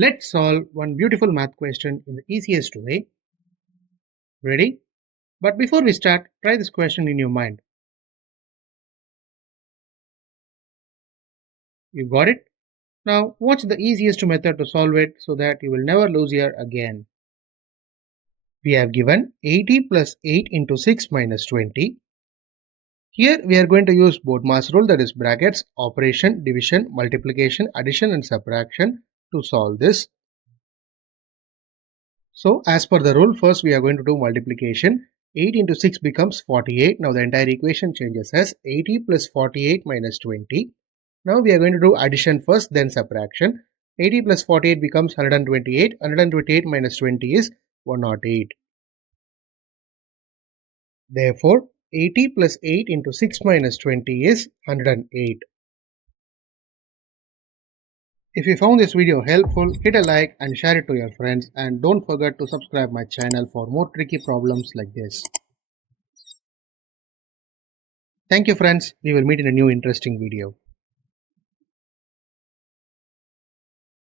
Let's solve one beautiful math question in the easiest way. Ready? But before we start, try this question in your mind. You got it? Now, what's the easiest method to solve it so that you will never lose here again? We have given 80 plus 8 into 6 minus 20. Here we are going to use Bodmas rule, that is brackets, operation, division, multiplication, addition and subtraction to solve this. So as per the rule, first we are going to do multiplication. 8 into 6 becomes 48. Now the entire equation changes as 80 plus 48 minus 20. Now we are going to do addition first, then subtraction. 80 plus 48 becomes 128. 128 minus 20 is 108. Therefore, 80 plus 8 into 6 minus 20 is 108. If you found this video helpful, hit a like and share it to your friends, and don't forget to subscribe my channel for more tricky problems like this. Thank you friends, we will meet in a new interesting video.